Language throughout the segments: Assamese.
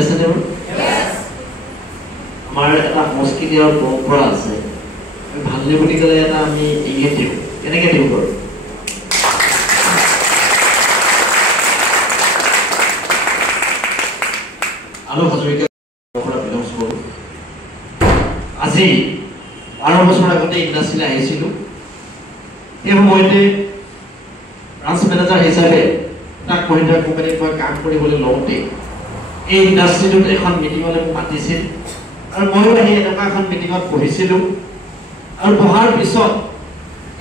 আছে নে? আমাৰ এটা সংস্কৃতি আৰু পৰম্পৰা আছে। ভালনে বুলি ক'লে এটা আমি ইংগিত দিওঁ। কেনেকৈ দিওঁ বাৰু? আলু হাজৰিকাৰ পৰা বিলংছ কৰোঁ। আজি 12 বছৰ আগতে ইণ্ডাষ্ট্ৰীলৈ আহিছিলোঁ। সেই সময়তে ব্ৰাঞ্চ মেনেজাৰ হিচাপে টাক মহিন্দ্ৰা কোম্পানীত মই কাম কৰিবলৈ লওঁতে এই ইণ্ডাষ্ট্ৰীটোত এখন মিটিঙলৈ মোক মাতিছিল আৰু ময়ো আহি এনেকুৱা এখন মিটিঙত বহিছিলোঁ। আৰু বহাৰ পিছত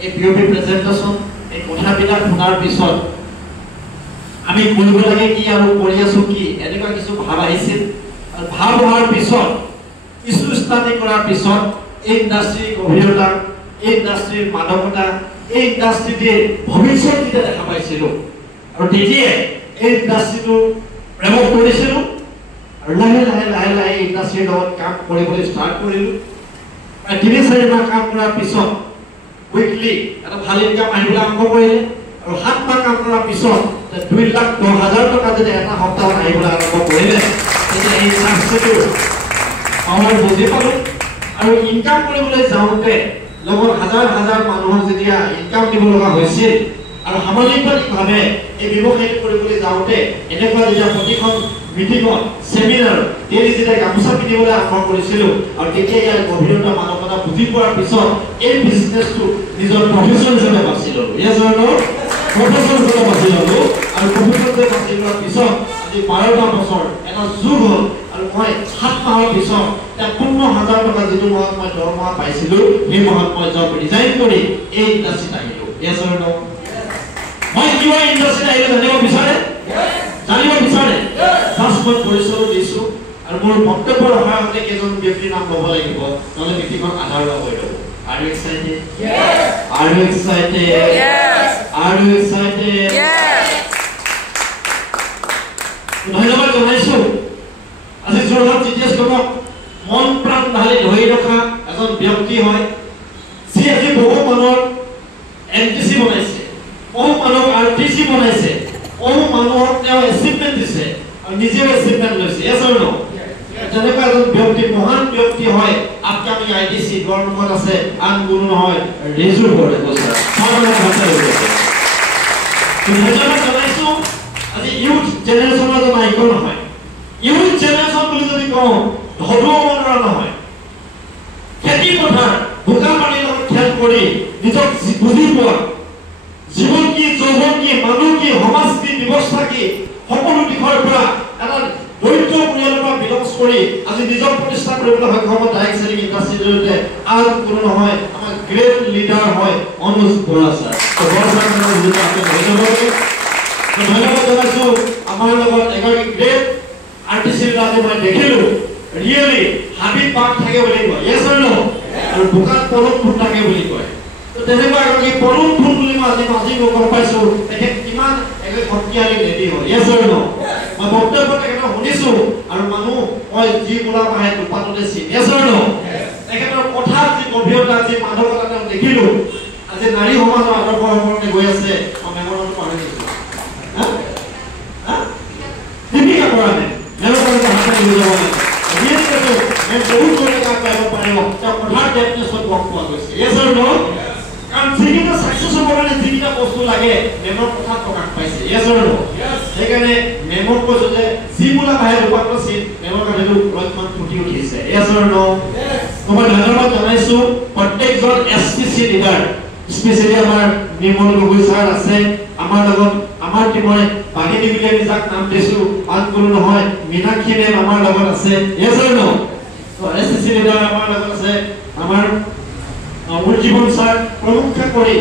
এই পিঅ'পি প্ৰেজেণ্টেশ্যন এই কথাবিলাক শুনাৰ পিছত আমি কৰিব লাগে কি আৰু কৰি আছোঁ কি এনেকুৱা কিছু ভাৱ আহিছিল। আৰু ভাৱ হোৱাৰ পিছত কিছু ষ্টাডি কৰাৰ পিছত এই ইণ্ডাষ্ট্ৰীৰ গভীৰতা, এই ইণ্ডাষ্ট্ৰীৰ মাদকতা, এই ইণ্ডাষ্ট্ৰীতে ভৱিষ্যত যেতিয়া দেখা পাইছিলোঁ আৰু তেতিয়াই এই ইণ্ডাষ্ট্ৰীটো প্ৰেমত কৰিছিলোঁ আৰু লাহে লাহে লাহে লাহে ইণ্ডাষ্ট্ৰীৰ লগত কাম কৰিবলৈ ষ্টাৰ্ট কৰিলোঁ। প্ৰায় ৩-৪ মাহ কাম কৰাৰ পিছত উইকলি এটা ভাল ইনকাম আহিবলৈ আৰম্ভ কৰিলে আৰু 7 মাহ কাম কৰাৰ পিছত 2,10,000 টকা যদি এটা সপ্তাহত আহিবলৈ আৰম্ভ কৰিলে তেতিয়া এই চাকচেছটো পাৱাৰ বুজি পালোঁ। আৰু ইনকাম কৰিবলৈ যাওঁতে লগত হাজাৰ হাজাৰ মানুহক যেতিয়া ইনকাম দিব লগা হৈছিল আৰু সামাজিকভাৱে এই ব্যৱসায়টো কৰিবলৈ যাওঁতে এনেকুৱা যেতিয়া প্ৰতিখন মিটিঙত চেমিনাৰ ডেইলি যেতিয়া গামোচা পিন্ধিবলৈ আৰম্ভ কৰিছিলোঁ আৰু তেতিয়া ইয়াৰ গভীৰতা মানৱতা বুজি পোৱাৰ পিছত এই বিজনেছটো নিজৰ প্ৰফেশ্যন হিচাপে বাছি ল'লোঁ। প্ৰফেশ্যন হিচাপে বাছি ল'লোঁ আৰু প্ৰফেশ্যন হিচাপে বাছি লোৱাৰ পিছত আজি 12টা বছৰ এটা যুগ হ'ল আৰু মই 7 মাহৰ পিছত 53,000 টকা যিটো মাহত মই দৰমহা পাইছিলোঁ সেই মাহত মই জব ৰিজাইন কৰি এই ইণ্ডাষ্ট্ৰীত আহিলোঁ। মই কিয় ইণ্ডাষ্ট্ৰীত আহিলোঁ জানিব বিচাৰে? ফাৰ্ষ্ট মই পৰিচয় দিছোঁ আৰু মোৰ বক্তব্য ৰখাৰ আগতে কেইজন ব্যক্তিৰ নাম ল'ব লাগিব, নহ'লে মিটিংখন আধাৰ হৈ যাব। Are you excited? Yes. Are you excited? Yes. Are you excited? Yes. ধন্যবাদ জনাইছোঁ। আজি যোৰহাট জিটিএছ গ্ৰুপক মন প্ৰাণ ঢালি ধৰি ৰখা এজন ব্যক্তি হয় যি আজি বহু মানুহৰ এনটিচি বনাইছে, বহু মানুহক আৰটিচি বনাইছে, বহু মানুহক তেওঁ এচিভমেণ্ট দিছে আৰু নিজেও এচিভমেণ্ট লৈছে। তেনেকুৱা এজন ব্যক্তি, মহান ব্যক্তি হয় আপকামিং আইটিচি গড়মুখত আছে, আন কোনো নহয় ৰেজুৰ ঘৰতে কৈছে। ধন্যবাদ জনাইছোঁ। আজি ইউথ জেনেৰেশ্যনৰ এজন আইকন হয়। ইউথ জেনেৰেশ্যন বুলি যদি কওঁ ধৰুৱাব নোৱাৰা নহয়। খেতি পথাৰ বোকা পানীৰ লগত খেল কৰি নিজক বুজি পোৱা, জীৱন কি, যৌৱন কি, মানুহ কি, সমাজ কি, ব্যৱস্থা কি, সকলো দিশৰ পৰা এটা দৰিদ্ৰ পৰিয়ালৰ পৰা বিলংছ কৰি আজি নিজক প্ৰতিষ্ঠা কৰিবলৈ সক্ষম ডাইৰেক্ট চেলিং ইণ্ডাষ্ট্ৰীৰ জৰিয়তে আন কোনো নহয় আমাৰ গ্ৰেট লিডাৰ হয় অনুজ বৰা ছাৰ। ধন্যবাদ জনাইছোঁ। আমাৰ লগত এগৰাকী গ্ৰেট আৰ্টিষ্ট আজি মই দেখিলোঁ, ৰিয়েলি হাবিত বাঘ থাকে বুলি কয়, আৰু বোকাত পলম ফুল থাকে বুলি কয়। তেনেকুৱা এগৰাকী পলম ফুল বুলি মই আজি গম পাইছোঁ তেখেত কিমান এগৰাকী শক্তিশালী লেডি হয়। মই বক্তব্য তেখেতক শুনিছোঁ আৰু মানুহ মই যি গোলাপ আহে দুপাততে তেখেতৰ কথাত যি গভীৰতা, যি মাদকতা তেওঁ দেখিলোঁ। আজি নাৰী সমাজৰ আদৰ্শ সম্পৰ্কে গৈ আছে, মই মেমৰটো পাহৰি দিছোঁ। দীপিকা কৰা নাই মেমৰটো হাতত লৈ যাব লাগে। বহুত কাম কৰিব পাৰিব, তেওঁ কথাৰ ডেফিনেশ্যন গম পোৱা গৈছে। কাৰণ যিকেইটা ছাকচেছ হ'বৰ কাৰণে যিকেইটা বস্তু লাগে মেমৰ কথাত প্ৰকাশ পাইছে। সেইকাৰণে মেমক কৈছোঁ যে যি বোলা বাহে ৰূপান্ত চিন মেমৰ কাৰণেতো লক্ষ্যণ ফুটি উঠিছে। মই ধন্যবাদ জনাইছোঁ প্ৰত্যেকজন এছপিচি লিডাৰ, স্পেচিয়েলি আমাৰ নিৰ্মল গগৈ ছাৰ আছে আমাৰ লগত, আমাৰ টিমৰে বাগিনী বুলি আমি যাক নাম দিছোঁ আন কোনো নহয় মীনাক্ষী মেম আমাৰ লগত আছে। এছপিচি লিডাৰ আমাৰ লগত আছে, আমাৰ উজ্জীৱন ছাৰ প্ৰমুখ্য কৰি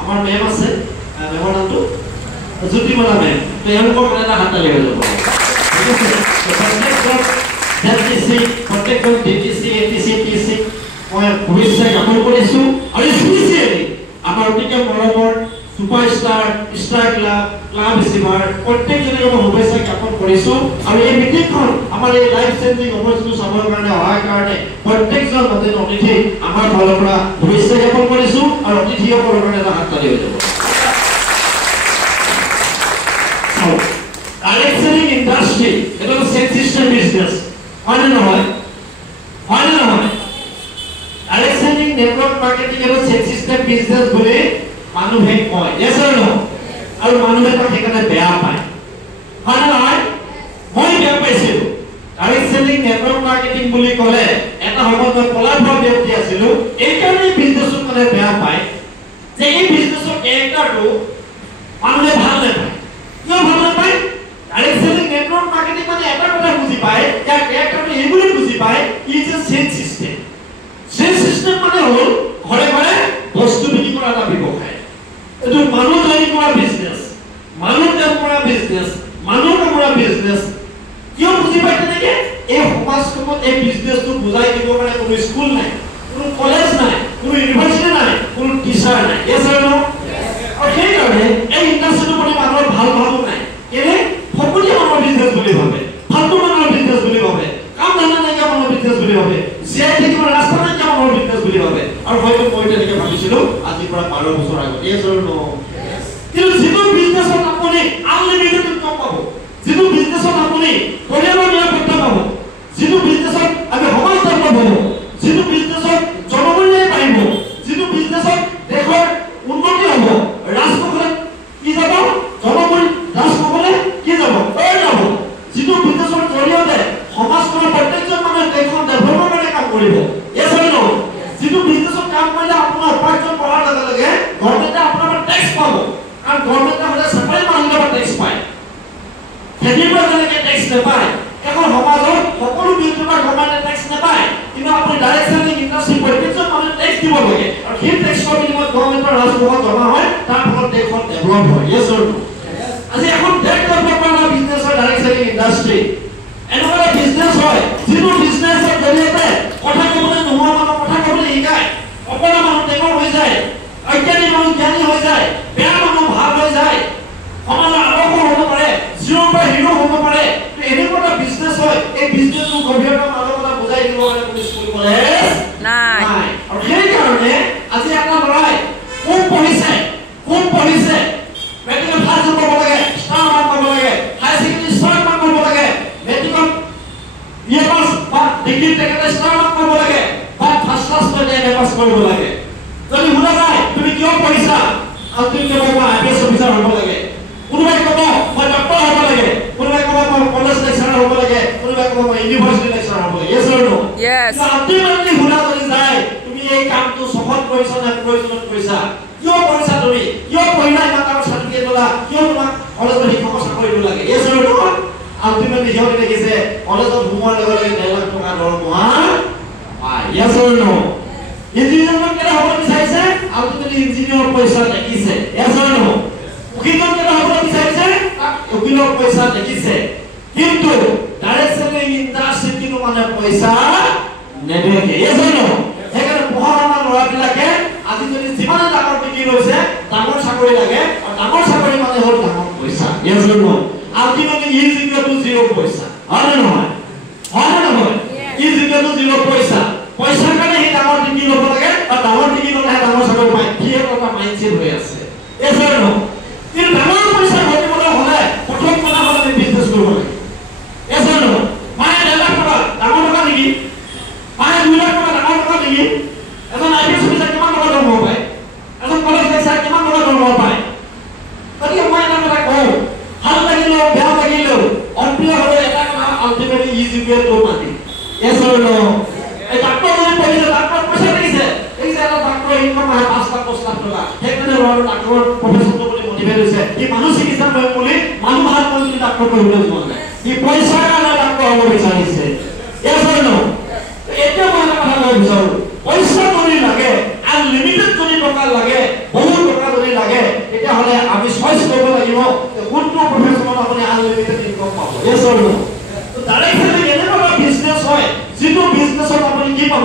আমাৰ মেম আছে, মেমৰ নামটো জ্যোতিমালা মেম। তেওঁলোকৰ কাৰণে এটা হাত তালি হৈ যাব। প্ৰত্যেকজন ডিটিচি, এটিচি, টিচি মই শুভেচ্ছা জ্ঞাপন কৰিছোঁ আৰু স্পেচিয়েলি আমাৰ অতিকে মৰমৰ ছুপাৰষ্টাৰ, ষ্টাৰ ক্লাব ৰিচিভাৰ প্ৰত্যেকজনে মই শুভেচ্ছা জ্ঞাপন কৰিছোঁ। আৰু এই মিটিংখন আমাৰ এই লাইফ চেঞ্জিং অপৰচুনিটি চাবৰ কাৰণে অহাৰ কাৰণে প্ৰত্যেকজন অতিথি আমাৰ ফালৰ পৰা শুভেচ্ছা জ্ঞাপন কৰিছোঁ আৰু অতিথিসকলৰ কাৰণে এটা হাত তালি হৈ যাব। ডাইৰেক্ট চেলিং ইন্ডাষ্ট্ৰি এটা চেল সিস্টেম বিজনেস হয় না নহয় হয় না নহয় ডাইৰেক্ট সেলিং নেটৱৰ্ক মাৰ্কেটিং এটা চেল সিস্টেম বিজনেস বুলি মানুহে কয় yes or no আৰু মানুহে তাক সেইকাৰণে বেয়া পায় হয় না নহয় মই বেয়া পাইছিলো ডাইৰেক্ট সেলিং নেটৱৰ্ক মাৰ্কেটিং বুলি ক'লে এটা সময়ত পলাভৰ ব্যক্তি আছিল এই কাৰণে বিজনেসক মানে বেয়া পায় যে এই বিজনেসৰ ক্যাৰেক্টাৰটো মানুহে ভাল নাপায় কিয় ভাল নাপায় ডাইৰেক্ট সেলিং নেটৱৰ্ক মাৰ্কেটিং মানে এটা কথা বুজি পায় ইয়াৰ ক্যাৰেক্টাৰটো এইবুলি বুজি পায় is a cell system cell system মানে হ'ল ঘৰে ঘৰে বস্তু বিক্ৰী কৰা এটা ব্যৱসায় এটো মানুহ জনি কৰা বিজনেস মানুহ কাম কৰা বিজনেস মানুহ কৰা বিজনেস কিয় বুজি পায় তেনেকে এই সমাজখনত এই বিজনেসটো বুজাই দিব কাৰণে কোনো স্কুল নাই কোনো কলেজ নাই কোনো ইউনিভাৰ্চিটি নাই কোনো টিচাৰ নাই yes or no আৰু সেই কাৰণে এই ইণ্ডাষ্ট্ৰিটো মানে মানুহৰ ভাল ভাবো নাই এনে সকলোৱে মানুহৰ বিজনেস বুলি ভাবে ফালতু মানুহৰ বিজনেস বুলি ভাবে কাম ধান্দা নাই মানুহৰ বিজনেস বুলি ভাবে জীয়াই থাকিব ৰাস্তা নাই মানুহৰ বিজনেস বুলি ভাবে আৰু হয়তো মই তেনেকে ভাবিছিলো আজি পৰা 12 বছৰ আগত yes or no কিন্তু যিটো বিজনেসত আপুনি আনলিমিটেড ইনকাম পাব যিটো বিজনেসত আপুনি পৰিয়ালৰ নিৰাপত্তা পাব যিটো বিজনেসত আমি সমাজৰ পাব যিটো বিজনেসত জনমূল্য পাইব যিটো বিজনেসত দেশৰ উন্নতি হ'ব ৰাষ্ট্ৰখনে কি যাব জনমূল্য ৰাষ্ট্ৰখনে কি যাব এই যাব যিটো বিজনেসৰ জৰিয়তে সমাজখনৰ প্ৰত্যেকজন মানুহে দেশখন ডেভেলপৰ কাৰণে কাম কৰিব yes or no যিটো বিজনেসত কাম কৰিলে আপোনাৰ উপাৰ্জন কৰাৰ লগে লগে গভৰ্ণমেণ্টে আপোনাৰ টেক্স পাব কাৰণ গভৰ্ণমেণ্টে হলে চাকৰি মানুহৰ টেক্স পায় হেডিবোৰ যেনেকৈ টেক্স নাপায় এখন সমাজৰ সকলো ব্যক্তিৰ গভৰ্ণমেণ্টে টেক্স নাপায় কিন্তু আপুনি ডাইৰেক্ট সেলিং ইণ্ডাষ্ট্ৰি প্ৰত্যেকজন মানুহে টেক্স দিব লাগে আৰু সেই টেক্সৰ বিনিময়ত গভৰ্ণমেণ্টৰ ৰাজকোষত জমা হয় তাৰ ফলত দেশখন ডেভেলপ হয় yes or no আজি এখন দেশ ডেভেলপ কৰা বিজনেস হয় ডাইৰেক্ট সেলিং ইণ্ডাষ্ট্ৰি এনেকুৱা বিজনেস হয় যিটো বিজনেসৰ জৰিয়তে কথা ক'বলৈ নোহোৱা মানুহ কথা ক'বলৈ শিকায় অকৰা মানুহ টেকৰ হৈ যায় অজ্ঞানী মানুহ জ্ঞানী হৈ যায় বেয়া মানুহ ভাল হৈ যায় সমাজৰ আদৰ্শ হ'ব পাৰে জিৰ' পৰা হিৰো হ'ব পাৰে এনেকুৱা এটা বিজনেস হয় এই বিজনেসৰ গভীৰতা মানুহক বুজাই দিব কাৰণে কোনো স্কুল কলেজ নাই আৰু সেই কাৰণে আজি এটা লৰাই কোন পঢ়িছে মেট্ৰিকত ফাৰ্ষ্ট হ'ব লাগে ষ্টাৰ মাৰ্ক পাব লাগে হাই ছেকেণ্ডাৰী ষ্টাৰ মাৰ্ক পাব লাগে মেট্ৰিকত পাছ বা ডিগ্ৰী টেকতে ষ্টাৰ মাৰ্ক পাব লাগে বা ফাৰ্ষ্ট ক্লাছ লৈ পাছ কৰিব লাগে যদি শুনা যায় তুমি কিয় পঢ়িছা আৰু তুমি কেৱল আইপিএছ অফিচাৰ হ'ব লাগে কোনোবাই ক'ব মই ডক্টৰ হ'ব লাগে কোনোবাই ক'ব মই কলেজ লেকচাৰাৰ হ'ব লাগে কোনোবাই ক'ব মই ইউনিভাৰ্চিটি লেকচাৰাৰ হ'ব লাগে yes or no yes ultimately শুনা যদি যায় তুমি এই কামটো সফল কৰিছা নে প্ৰয়োজনত কৰিছা কিয় কৰিছা তুমি কিয় পঢ়িলা ইমান ডাঙৰ চাৰ্টিফিকেট ল'লা কিয় তোমাক কলেজৰ শিক্ষকৰ চাকৰি দিব লাগে yes or no আল্টিমেটলি সিহঁতে দেখিছে কলেজত সোমোৱাৰ লগে লগে 1 লাখ টকা দৰমহা পায় yes or no ইঞ্জিনিয়াৰ কেনে হ'ব বিচাৰিছে আল্টিমেটলি ইঞ্জিনিয়াৰ পইচা দেখিছে yes or no উকিলৰ কেনে হ'ব বিচাৰিছে উকিলৰ পইচা দেখিছে কিন্তু ডাইৰেক্ট সেলিং ইণ্ডাষ্ট্ৰি মানে পইচা নেদেখে yes or no সেইকাৰণে পঢ়া শুনা ল'ৰাবিলাকে আজি যদি যিমানে ডাঙৰ ডিগ্ৰী লৈছে ডাঙৰ চাকৰি লাগে আৰু ডাঙৰ চাকৰি মানে হ'ল ডাঙৰ পইচা yes or no ultimately is equal to 0 পইচা হয় নে নহয় ইজ ইকুৱেল টু 0 পইচা পইচাৰ কাৰণে সেই ডাঙৰ ডিগ্ৰী ল'ব লাগে আৰু ডাঙৰ ডিগ্ৰী ল'লে ডাঙৰ চাকৰি পায় কি এটা মাইণ্ডছেট হৈ আছে yes or no কিন্তু ডাঙৰ পইচা ঘটিবলৈ হ'লে প্ৰথম কথা হ'ল আমি বিজনেছ কৰিব লাগে yes or no মায়ে 1 লাখ টকা ডাঙৰ টকা নেকি মায়ে 2 লাখ টকা ডাঙৰ টকা নেকি এজন আইপিএছ অফিচাৰ কিমান টকা দৰমহা পায় এজন কলেজ লেকচাৰ কিমান টকা দৰমহা পায় গতিকে মই এটা কথা কওঁ ভাল লাগিলেও বেয়া লাগিলেও অপ্ৰিয় হ'লেও এটা কথা ultimately is equal to money yes or no এই ডাক্তৰ যদি পঢ়িছে ডাক্তৰ পইচা দেখিছে এই যে এটা ডাক্তৰ ইনকাম হয় 5 লাখ 10 লাখ টকা সেইকাৰণে ল'ৰাটো ডাক্তৰ প্ৰফেচনটো বুলি মটিভেট হৈছে ই মানুহ চিকিৎসা কৰিম বুলি মানুহ ভাল কৰি যদি ডাক্তৰ কৰিবলৈ যোৱা নাই ই পইচাৰ কাৰণে ডাক্তৰ হ'ব বিচাৰিছে yes or no এতিয়া মই এটা কথা ক'ব বিচাৰোঁ পইচা যদি লাগে আনলিমিটেড যদি টকা লাগে বহুত টকা যদি লাগে তেতিয়াহ'লে আমি চইচ কৰিব লাগিব কোনটো প্ৰফেচনত আপুনি আনলিমিটেড ইনকাম পাব yes or no direct selling এনেকুৱা বিজনেছ হয় যিটো বিজনেছত আপুনি কি পাব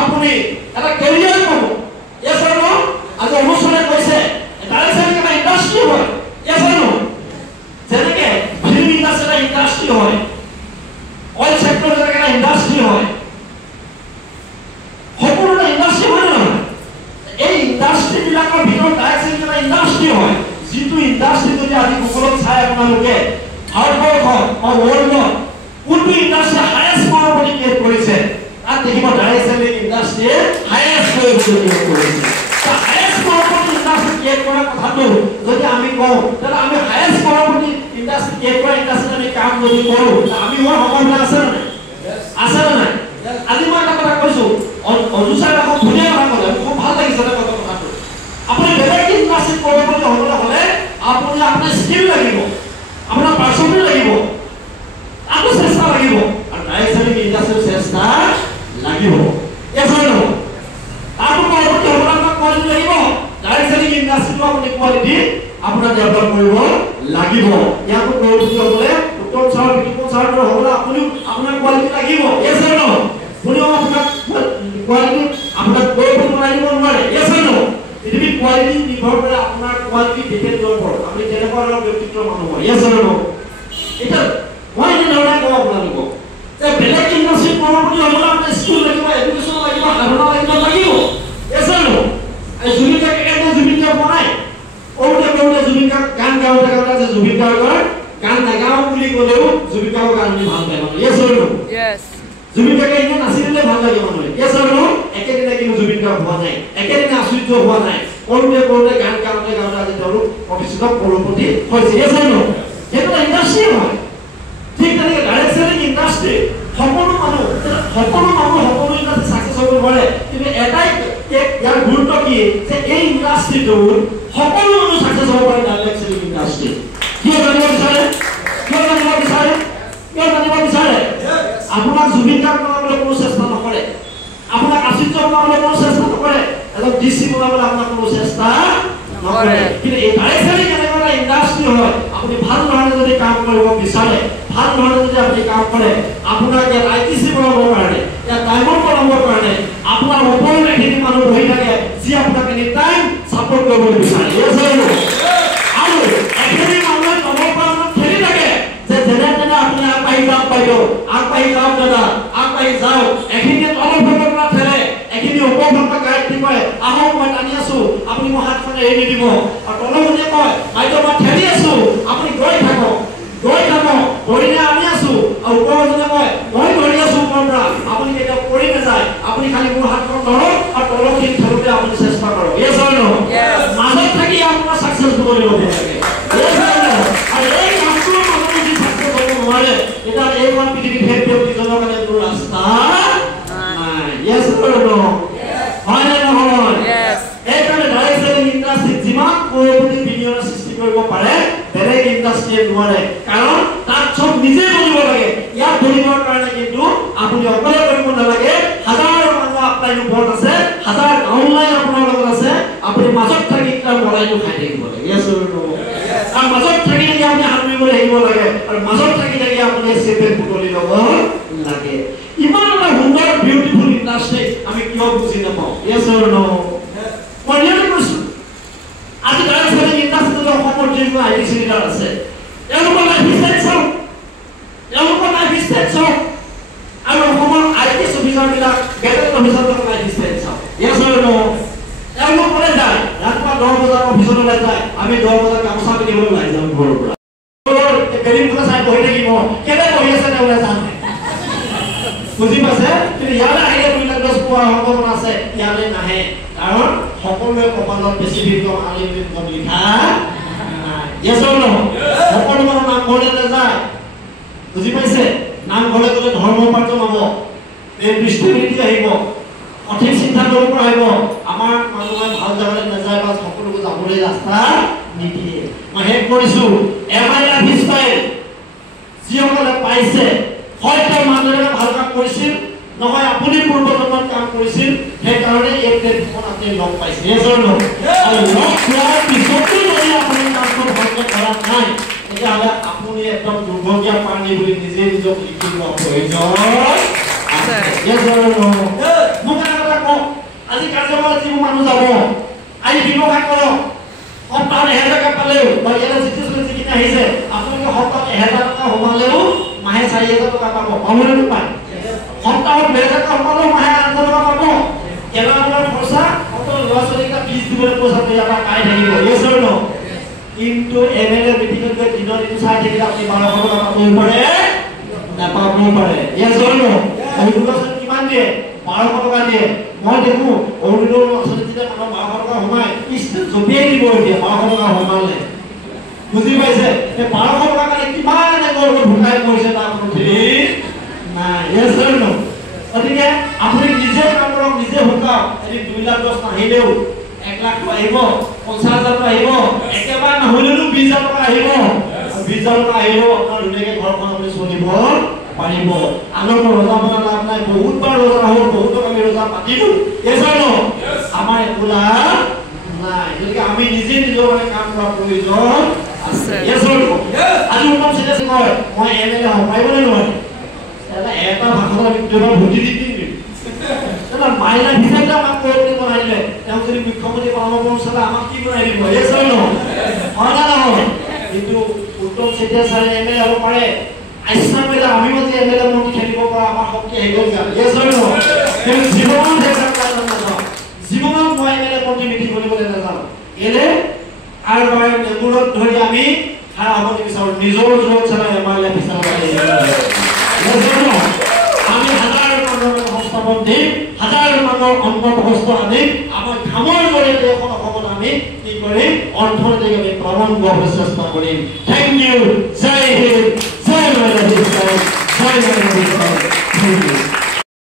আপুনি এটা কেৰিয়াৰ পাব yes or no আজি অনুষ্ঠিত কৈছে ডাইৰেক্ট সেলিং এটা ইণ্ডাষ্ট্ৰি হয় yes or no যেনেকৈ ফিল্ম ইণ্ডাষ্ট্ৰি এটা ইণ্ডাষ্ট্ৰি হয় অইল সেক্টৰ যেনেকৈ এটা ইণ্ডাষ্ট্ৰি হয় সকলো এটা ইণ্ডাষ্ট্ৰি হয় নহয় এই ইণ্ডাষ্ট্ৰিবিলাকৰ ভিতৰত ডাইৰেক্ট সেলিং এটা ইণ্ডাষ্ট্ৰি হয় যিটো ইণ্ডাষ্ট্ৰি যদি আজি গুগলত চাই আপোনালোকে ভাৰতবৰ্ষ ৱৰ্ল্ডত কোনটো ইণ্ডাষ্ট্ৰি হায়েষ্ট প্ৰপাৰ্টি ক্ৰিয়েট কৰিছে তাত দেখিব direct selling industry highest create কৰিছে হায়েষ্ট প্ৰপাৰ্টি ইণ্ডাষ্ট্ৰি ক্ৰিয়েট কৰা কথাটো যদি আমি কওঁ তাহলে আমি হায়েষ্ট প্ৰপাৰ্টি ইণ্ডাষ্ট্ৰি ক্ৰিয়েট কৰা ইণ্ডাষ্ট্ৰি আমি কাম যদি কৰো আমি হোৱাৰ সম্ভাৱনা আছে নে আছে নে নাই আজি মই এটা কথা কৈছো অনুসাৰ আকৌ ধুনীয়া কথা ক'লে খুব ভাল লাগিছে এটা কথাটো আপুনি বেলেগ ইণ্ডাষ্ট্ৰি প্ৰপাৰ্টি হ'বলৈ হ'লে আপুনি আপোনাৰ স্কিল লাগিব আপোনাৰ পাৰ্সোনেল লাগিব আকৌ চেষ্টা লাগিব আৰু ডাইৰেক্ট সেলিং ইণ্ডাষ্ট্ৰি চেষ্টা লাগিব এছানো আৰু পৰৱৰ্তী হ'বলৈ আপোনাক কোৱালিটি লাগিব ডাইৰেক্ট সেলিং ইণ্ডাষ্ট্ৰিটো আপুনি কোৱালিটি আপোনাৰ ডেভেলপ কৰিব লাগিব ইয়াকো কোৱালিটি হ'লে উত্তম চাউল বিকিপন চাউল হ'বলৈ আপুনি আপোনাৰ কোৱালিটি লাগিব এছানো কোনেও আপোনাক কোৱালিটি আপোনাক কোৱালিটি বনাই দিব নোৱাৰে এছানো যদি কোৱালিটি নিৰ্ভৰ কৰে আপোনাৰ কোৱালিটি ডিপেন্ড কৰে আপুনি যেনেকুৱা ধৰণৰ ব্যক্তিত্বৰ মানুহ হয় এছানো এটা মই এনেধৰণে কওঁ আপোনালোকক যে বেলেগ ইণ্ডাষ্ট্ৰি প্ৰপাৰ্টি হ'বলৈ আপোনাৰ স্কুল লাগিব এডুকেশ্যন লাগিব সাধনা লাগিব এছানো জুবিন গাৰ্গ বনাই সৰুতে জুবিন গাৰ্গ গান গাওঁতে যে জুবিন গাৰ্গৰ গান নাগাওঁ বুলি ক'লেও জুবিন গাৰ্গৰ গান শুনি ভাল পায় মানুহ এছানো জুবিন গাৰ্গে এনে নাচি দিলে ভাল লাগে মানুহে এছানো একেদিনে কিন্তু জুবিন গাৰ্গ হোৱা নাই একেদিনে আশ্চৰ্য হোৱা নাই সৰুতে গান গাওঁতে আজি তেওঁলোক প্ৰতিষ্ঠিত কৰোপতি হৈছে এছানো সেইটো ইণ্ডাষ্ট্ৰি হয় ঠিক তেনেকৈ ডাইৰেক্ট সেলিং ইণ্ডাষ্ট্ৰি সকলো মানুহ সকলো ইণ্ডাষ্ট্ৰি সাকসেস হ'ব পাৰে কিন্তু এটাই ইয়াৰ গুৰুত্ব কি যে এই ইণ্ডাষ্ট্ৰিটো সকলো মানুহ সাকসেস হ'ব পাৰে ডাইৰেক্ট সেলিং ইণ্ডাষ্ট্ৰি কিয় জানিব বিচাৰে আপোনাক জুবিন গাৰ্গ বনাবলৈ কোনো চেষ্টা নকৰে আপোনাক আশ্চৰ্য বনাবলৈ কোনো চেষ্টা নকৰে এজন ডিসি বনাবলৈ আপোনাক কোনো চেষ্টা নকৰে কিন্তু এই ডাইৰেক্ট সেলিং এনেকুৱা ইণ্ডাষ্ট্ৰি হয় আপুনি ভাল ধৰণে যদি কাম কৰিব বিচাৰে ভাল ধৰণে যদি আপুনি কাম কৰে আপোনাক ইয়াত আইটিসি বনাবৰ কাৰণে ইয়াত ডায়মণ্ড বনাবৰ কাৰণে আপোনাৰ ওপৰত এখিনি মানুহ বহি থাকে যি আপোনাক এনি টাইম সাপোৰ্ট কৰিব বিচাৰে আৰু এখিনি মানুহ তলৰ পৰা খেলি থাকে যে যেনে আপুনি আগবাঢ়ি যাওক দাদা আগবাঢ়ি যাওক এখিনি তলৰ পৰা ঠেলে এখিনি ওপৰৰ পৰা গাইড কৰে আহক মই টানি আছো আপুনি মোৰ হাতখনে এৰি দিব আৰু তলখনে কয় বাইদেউ মই ঠেলি আছো আপুনি গৈ থাকক ধৰিনে আমি আছো আৰু ওপৰজনে কয় মই ধৰি আছো ওপৰৰ পৰা আপুনি কেতিয়াও পৰি নাযায় আপুনি খালি মোৰ হাতখন ধৰক আৰু তলখিনি ঠেলোতে আপুনি চেষ্টা কৰক ইয়েছ অৰ নো মাজত থাকি আপোনাৰ সাকসেস হ'ব লাগিব ইয়েছ অৰ নো আৰু এই কামটো মানুহ যদি সাকসেস হ'ব নোৱাৰে এটা এইখন পৃথিৱীত হেড ব্যক্তিজনৰ কাৰণে কোনো ৰাস্তা নাই ইয়েছ অৰ নো হয় নে নহয় এইকাৰণে ডাইৰেক্ট সেলিং ইণ্ডাষ্ট্ৰি যিমান কোটি বিলিয়নৰ সৃষ্টি কৰিব পাৰে বেলেগ ইণ্ডাষ্ট্ৰিয়ে নোৱাৰে কাৰণ তাত সব নিজে বনিব লাগে ইয়াত বনিবৰ কাৰণে কিন্তু আপুনি অকলে কৰিব নালাগে হাজাৰ মানুহ আপোনাৰ ওপৰত আছে হাজাৰ অনলাইন আপোনাৰ লগত আছে আপুনি মাজত থাকি তাৰ মলাইটো খাই থাকিব লাগে ইয়েছ অৰ নো আৰু মাজত থাকি আপুনি হাতমিবলৈ আহিব লাগে আৰু মাজত থাকি আপুনি সেপে ফুটলি ল'ব লাগে ইমান এটা সুন্দৰ বিউটিফুল ইণ্ডাষ্ট্ৰি আমি কিয় বুজি নাপাওঁ ইয়েছ অৰ নো মই ৰিয়েলি কৈছো আজি ডাইৰেক্ট সেলিং ইণ্ডাষ্ট্ৰিত অসমৰ যিবোৰ আইটিসি লিডাৰ আছে তেওঁলোকৰ লাইফ ষ্টাইল চাওক আৰু অসমৰ আইটিএছ অফিচাৰবিলাক গেজেট অফিচাৰবিলাক লাইফ ষ্টাইল চাওক ইয়েছ অৰ নো তেওঁলোক ক'লে যায় ৰাতিপুৱা 10 বজাত অফিচলৈ যায় আমি 10 বজাত কামচা পিন্ধিবলৈ ওলাই যাওঁ ঘৰৰ পৰা বেলিংখনে চাই বহি থাকিব কেলে বহি আছে তেওঁলোকে জানে বুজি পাইছে কিন্তু ইয়ালৈ আহিলে 2 লাখ 10 পোৱাৰ সম্ভাৱনা আছে ইয়ালৈ নাহে কাৰণ সকলোৱে কপালত বেছি বিক্ৰম আলিমিত লিখা ইয়েছ অৰ নো সকলো মানুহ নাম ঘৰলৈ নাযায় বুজি পাইছে নাম ঘৰলৈ গ'লে ধৰ্ম উপাৰ্জন হ'ব এই দৃষ্টিভংগী আহিব সঠিক চিন্তা কৰিব আহিব আমাৰ মানুহে ভাল জাগালৈ নাযায় বা সকলোকে যাবলৈ ৰাস্তা নিদিয়ে মই শেষ কৰিছোঁ এমআই লাইফ ষ্টাইল যিসকলে পাইছে হয়তো মানুহজনে ভাল কাম কৰিছিল নহয় আপুনি পূৰ্বজন্মত কাম কৰিছিল সেইকাৰণে এই প্লেটফৰ্মত আপুনি লগ পাইছে ইয়েছ অৰ নো আৰু লগ পোৱাৰ পিছতো যদি আপুনি কামটো ভালকৈ কৰা নাই তেতিয়াহ'লে আপুনি একদম দুৰ্ভগীয়া প্ৰাণী বুলি নিজে নিজক লিখি লোৱা প্ৰয়োজন আছে ইয়েছ অৰ নো মোক এটা কথা কওঁ আজি কাৰ্যকলাপত যিবোৰ মানুহ যাব আজি ব্যৱসায় কৰক সপ্তাহত 1000 টকা পালেও বা ইয়াত যিখিনি আহিছে আপোনালোকে সপ্তাহত 1000 টকা সোমালেও মাহে 4000 টকা পাব পাবনে নাপায় সপ্তাহত 2000 টকা সোমালেও মাহে 800 টকা পাব কেনেধৰণৰ খৰচা অত ল'ৰা ছোৱালীকেইটা ফিজ দিবলৈ পইচা ইয়াৰ পৰা পাই থাকিব ইয়েছ অৰ নো কিন্তু এমএলএ মিটিঙত গতিকে দিনৰ দিন চাই থাকিলে আপুনি 1200 টকা পাবই পাৰে নাপাবও পাৰে ইয়েছ অৰ নো এডুকেশ্যন কিমান দিয়ে 1200 টকা দিয়ে মই দেখো অৰুণোদয় আঁচনি যেতিয়া মানুহ 1200 টকা সোমাই ইষ্টেট জপিয়াই দিব দিয়ে 1200 টকা সোমালে বুজি পাইছে এই 1200 টকা কাৰণে কিমান আগৰ ভুকাই পৰিছে তাৰ কোনো ঠিক নাই ইয়েছ অৰ নো গতিকে আপুনি নিজে কাম কৰক নিজে ভুকাওক এদিন 2 লাখ 10 নাহিলেও 1 লাখ আহিব 50,000 আহিব একেবাৰে নহলেও 20,000 টকা আহিব 20,000 টকা আহিব আপোনাৰ ধুনীয়াকে ঘৰখন আপুনি চলিব পাৰিব আগৰ ৰজা বনা লাভ নাই বহুত বাৰ ৰজা হ'ল বহুত আমি ৰজা পাতিলো ইয়েছ অৰ নো আমাৰ একোলা নাই গতিকে আমি নিজে নিজৰ মানে কাম কৰা প্ৰয়োজন আছে ইয়েছ অৰ নো আজি উত্তম চিন্তা কয় মই এমএলএ হ'ব পাৰিবনে নোৱাৰিম এটা ভাষণৰ ভিতৰত ভোটি দি দিম এটা মাইনা ভিতৰতে আমাক কৰি বনাইলে তেওঁ যদি মুখ্যমন্ত্ৰী কৰ্মকৰ্তা চালে আমাক কি বনাই দিব ইয়েছ অৰ নো হয় না নহয় কিন্তু উত্তম চিন্তা চালে এমএলএ হ'ব পাৰে আইছামেলা আমি মতে এমএলএ মন্ত্ৰী খেলিব পৰা আমাৰ শক্তি আহি গ'ল ইয়েছ অৰ নো কিন্তু জীৱনত দেখা নাযাওঁ জীৱনত মই এমএলএ মন্ত্ৰী মিটিং কৰিবলৈ নাযাওঁ এলে আৰু মই নেগুৰত ধৰি আমি খাৰা হ'ব নিবিচাৰোঁ নিজৰ জোৰত চালে এমএলএ বিচাৰিব লাগে আমি হাজাৰ মানুহৰ সংস্থাপন দিম হাজাৰ মানুহৰ অন্নপ্ৰস্ত আনিম আমাৰ কামৰ জৰিয়তে এখন অসমত আমি কি কৰিম অৰ্থনৈতিক আমি প্ৰবল হোৱাৰ চেষ্টা কৰিম থেংক ইউ জয় হিন্দ জয় বাংলাদেশ জয় বাংলাদেশ থেংক ইউ